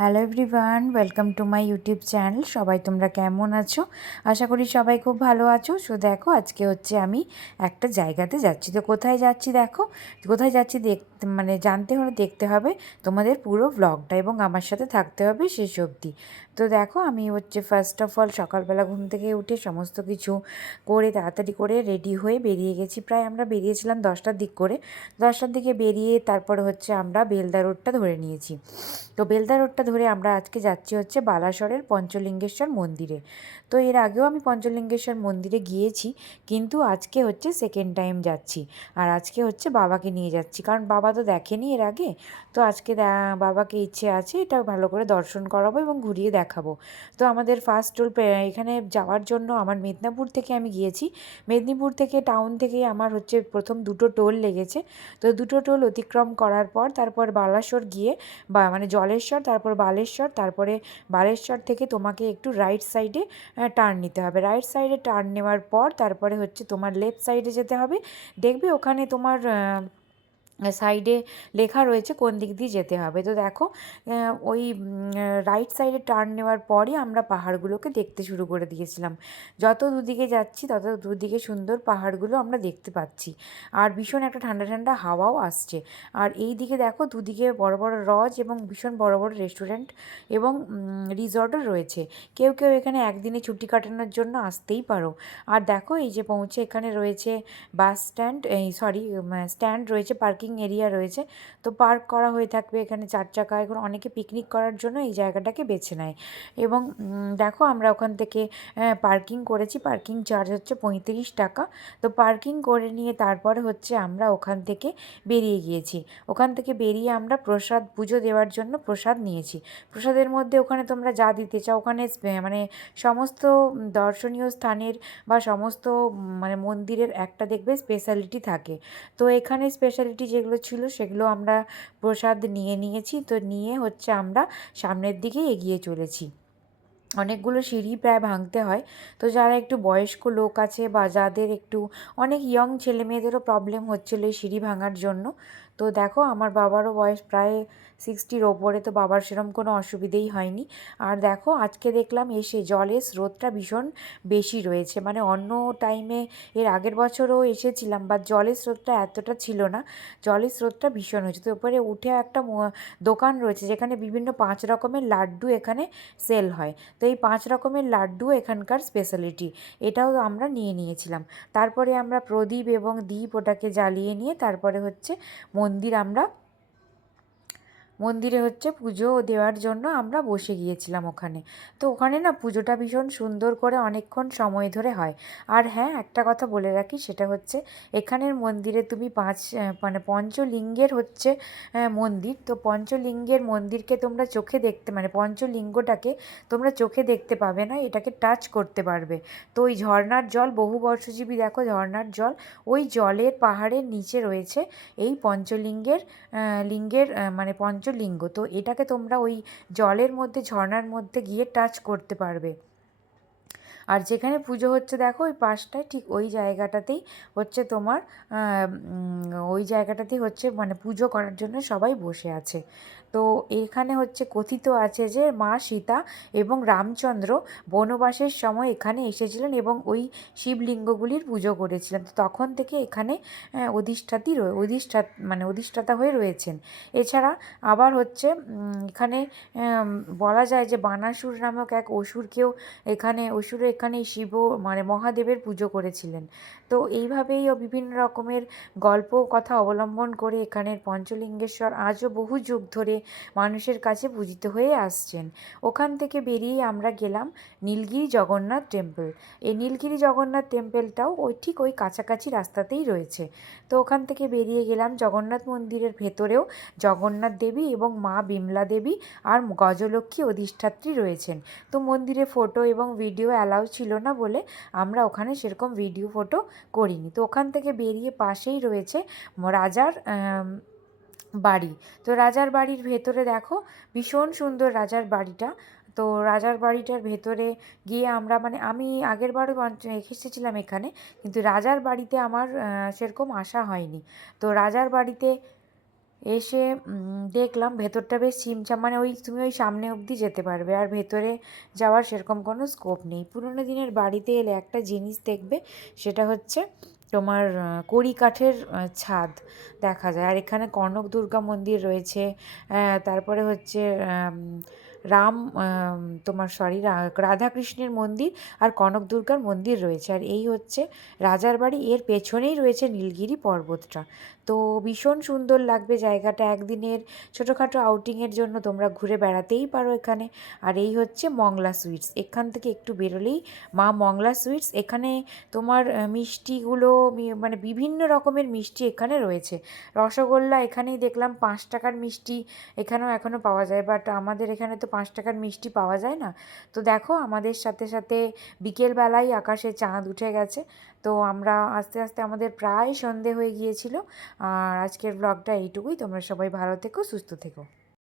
Hello everyone, welcome to my YouTube channel. সবাই তোমরা কেমন আছো? আশা করি সবাই খুব ভালো আছো। সো দেখো, আজকে হচ্ছে আমি একটা জায়গাতে যাচ্ছি। তো কোথায় যাচ্ছি দেখো, কোথায় যাচ্ছি মানে জানতে হলে দেখতে হবে তোমাদের পুরো ব্লগটা এবং আমার সাথে থাকতে হবে শেষ অবধি। তো দেখো, আমি হচ্ছে ফার্স্ট অফ অল সকালবেলা ঘুম থেকে উঠে সমস্ত কিছু করে তাড়াতাড়ি করে রেডি হয়ে বেরিয়ে গেছি। প্রায় আমরা বেরিয়েছিলাম 10টার দিক করে। 10টার দিকে বেরিয়ে তারপরে হচ্ছে আমরা বেলদা রোডটা ধরে নিয়েছি। তো বেলদা রোডটা ধরে আমরা আজকে যাচ্ছি হচ্ছে বালাসরের পঞ্চলিঙ্গেশ্বর মন্দিরে। তো এর আগেও আমি পঞ্চলিঙ্গেশ্বর মন্দিরে গিয়েছি, কিন্তু আজকে হচ্ছে সেকেন্ড টাইম যাচ্ছি। আর আজকে হচ্ছে বাবাকে নিয়ে যাচ্ছি, কারণ বাবা তো দেখেনি এর আগে। তো আজকে বাবাকে ইচ্ছে আছে এটা ভালো করে দর্শন করাবো এবং ঘুরিয়ে দেখাবো। তো আমাদের ফার্স্ট টোল এখানে যাওয়ার জন্য আমার মেদিনীপুর থেকে আমি গিয়েছি। মেদিনীপুর থেকে টাউন থেকে আমার হচ্ছে প্রথম দুটো টোল লেগেছে। তো দুটো টোল অতিক্রম করার পর তারপর বালাসর গিয়ে মানে জলেশ্বর, তারপর বালেশ্বর, তারপরে বালেশ্বর থেকে তোমাকে একটু রাইট সাইডে টার্ন নিতে হবে। রাইট সাইডে টার্ন নেওয়ার পর তারপরে হচ্ছে তোমার লেফট সাইডে যেতে হবে। দেখবে ওখানে তোমার সাইডে লেখা রয়েছে কোন দিক দিয়ে যেতে হবে। তো দেখো, ওই রাইট সাইডে টার্ন নেওয়ার পরই আমরা পাহাড়গুলোকে দেখতে শুরু করে দিয়েছিলাম। যত দুদিকে যাচ্ছি তত দুদিকে সুন্দর পাহাড়গুলো আমরা দেখতে পাচ্ছি। আর ভীষণ একটা ঠান্ডা ঠান্ডা হাওয়াও আসছে। আর এই দিকে দেখো, দুদিকে বড় বড় লজ এবং ভীষণ বড় বড় রেস্টুরেন্ট এবং রিসর্টও রয়েছে। কেউ কেউ এখানে একদিনে ছুটি কাটানোর জন্য আসতেই পারো। আর দেখো, এই যে পৌঁছে এখানে রয়েছে বাস স্ট্যান্ড, স্ট্যান্ড রয়েছে, পার্কিং এরিয়া রয়েছে। তো পার্ক করা হয়ে থাকবে এখানে 4 চাকা। এখন অনেকে পিকনিক করার জন্য এই জায়গাটাকে বেছে নেয়। এবং দেখো, আমরা ওখান থেকে পার্কিং করেছি। পার্কিং চার্জ হচ্ছে 35 টাকা। তো পার্কিং করে নিয়ে তারপরে হচ্ছে আমরা ওখান থেকে বেরিয়ে গিয়েছি। ওখান থেকে বেরিয়ে আমরা প্রসাদ, পুজো দেওয়ার জন্য প্রসাদ নিয়েছি। প্রসাদের মধ্যে ওখানে তোমরা যা দিতে চাও, ওখানে মানে সমস্ত দর্শনীয় স্থানের বা সমস্ত মানে মন্দিরের একটা দেখবে স্পেশালিটি থাকে। তো এখানে স্পেশালিটি যেগুলো ছিল সেগুলো আমরা প্রসাদ নিয়ে নিয়েছি। তো নিয়ে হচ্ছে আমরা সামনের দিকে এগিয়ে চলেছি। অনেকগুলো সিঁড়ি প্রায় ভাঙতে হয়। তো যারা একটু বয়স্ক লোক আছে বা যাদের একটু অনেক ইয়ং ছেলে মেয়েদেরও প্রবলেম হচ্ছিলো এই সিঁড়ি ভাঙার জন্য। তো দেখো, আমার বাবারও বয়স প্রায় 60-র ওপরে, তো বাবার সেরকম কোনো অসুবিধেই হয়নি। আর দেখো, আজকে দেখলাম এসে জলের স্রোতটা ভীষণ বেশি রয়েছে। মানে অন্য টাইমে এর আগের বছরও এসেছিলাম, বা জলের স্রোতটা এতটা ছিল না। জলের স্রোতটা ভীষণ হয়েছে। তো উপরে উঠে একটা দোকান রয়েছে যেখানে বিভিন্ন 5 রকমের লাড্ডু এখানে সেল হয়। তো এই 5 রকমের লাড্ডু এখানকার স্পেশালিটি, এটাও আমরা নিয়ে নিয়েছিলাম। তারপরে আমরা প্রদীপ এবং দীপ ওটাকে জ্বালিয়ে নিয়ে তারপরে হচ্ছে মন্দিরে হচ্ছে পুজো দেওয়ার জন্য আমরা বসে গিয়েছিলাম ওখানে। তো ওখানে না পুজোটা ভীষণ সুন্দর করে অনেকক্ষণ সময় ধরে হয়। আর হ্যাঁ, একটা কথা বলে রাখি, সেটা হচ্ছে এখানের মন্দিরে তুমি মানে পঞ্চলিঙ্গের হচ্ছে মন্দির। তো পঞ্চলিঙ্গের মন্দিরকে তোমরা চোখে দেখতে, মানে পঞ্চলিঙ্গটাকে তোমরা চোখে দেখতে পাবে না, এটাকে টাচ করতে পারবে। তো ওই ঝর্ণার জল বহু বর্ষজীবী, দেখো ঝর্ণার জল, ওই জলের পাহাড়ের নিচে রয়েছে এই লিঙ্গের মানে পঞ্চলিঙ্গ। তো এটাকে তোমরা ওই জলের মধ্যে, ঝর্ণার মধ্যে গিয়ে টাচ করতে পারবে। আর যেখানে পুজো হচ্ছে দেখো ওই পাশটায়, ঠিক ওই জায়গাটাতেই হচ্ছে তোমার ওই জায়গাটাতেই হচ্ছে মানে পুজো করার জন্য সবাই বসে আছে। তো এখানে হচ্ছে কথিত আছে যে মা সীতা এবং রামচন্দ্র বনবাসের সময় এখানে এসেছিলেন এবং ওই শিবলিঙ্গগুলির পুজো করেছিলেন। তো তখন থেকে এখানে অধিষ্ঠাতা হয়ে রয়েছেন। এছাড়া আবার হচ্ছে এখানে বলা যায় যে বানাসুর নামক এক অসুরকেও এখানে শিব মানে মহাদেবের পুজো করেছিলেন। তো এইভাবেই বিভিন্ন রকমের গল্প কথা অবলম্বন করে এখানের পঞ্চলিঙ্গেশ্বর আজও বহু যুগ ধরে মানুষের কাছে পূজিত হয়ে আসছেন। ওখান থেকে বেরিয়ে আমরা গেলাম নীলগিরি জগন্নাথ টেম্পল। এই নীলগিরি জগন্নাথ টেম্পলটাও ঠিক ওই কাছাকাছি রাস্তাতেই রয়েছে। তো ওখান থেকে বেরিয়ে গেলাম জগন্নাথ মন্দিরের ভেতরেও জগন্নাথ দেবী এবং মা বিমলা দেবী আর গজলক্ষ্মী অধিষ্ঠাত্রী রয়েছেন। তো মন্দিরে ফটো এবং ভিডিও অ্যালাউ ছিল না বলে আমরা ওখানে সেরকম ভিডিও ফটো করিনি। তো ওখান থেকে বেরিয়ে পাশেই রয়েছে রাজার বাড়ি। তো রাজার বাড়ির ভেতরে দেখো, ভীষণ সুন্দর রাজার বাড়িটা। তো রাজার বাড়িটার ভেতরে গিয়ে আমরা, মানে আমি আগেরবারও এসেছিলাম এখানে, কিন্তু রাজার বাড়িতে আমার সেরকম আসা হয়নি। তো রাজার বাড়িতে এসে দেখলাম ভেতরটা বেশ ছিমছাম, মানে তুমি ওই সামনে অবধি যেতে পারবে, আর ভেতরে যাওয়ার সেরকম কোনো স্কোপ নেই। পুরোনো দিনের বাড়িতে এলে একটা জিনিস দেখবে, সেটা হচ্ছে তোমার কড়ি কাঠের ছাদ দেখা যায়। আর এখানে কনক দুর্গা মন্দির রয়েছে, তারপরে হচ্ছে রাম তোমার সরি রাধাকৃষ্ণের মন্দির আর কনক দুর্গার মন্দির রয়েছে। আর এই হচ্ছে রাজার বাড়ি, এর পেছনেই রয়েছে নীলগিরি পর্বতটা। তো ভীষণ সুন্দর লাগবে জায়গাটা। একদিনের ছোটোখাটো আউটিংয়ের জন্য তোমরা ঘুরে বেড়াতেই পারো এখানে। আর এই হচ্ছে মংলা সুইটস, এখান থেকে একটু বেরোলেই মা মংলা সুইটস। এখানে তোমার মিষ্টিগুলো মানে বিভিন্ন রকমের মিষ্টি এখানে রয়েছে। রসগোল্লা এখানেই দেখলাম 5 টাকার মিষ্টি এখানেও এখনও পাওয়া যায়, বাট আমাদের এখানে তো 5 টাকার মিষ্টি পাওয়া যায় না। তো দেখো আমাদের সাথে সাথে বিকেলবেলায় আকাশে চাঁদ উঠে গেছে। তো আমরা আস্তে আস্তে আমাদের প্রায় সন্ধে হয়ে গিয়েছিল। আর আজকের ব্লগটা এইটুকুই। তোমরা সবাই ভালো থেকো, সুস্থ থেকো।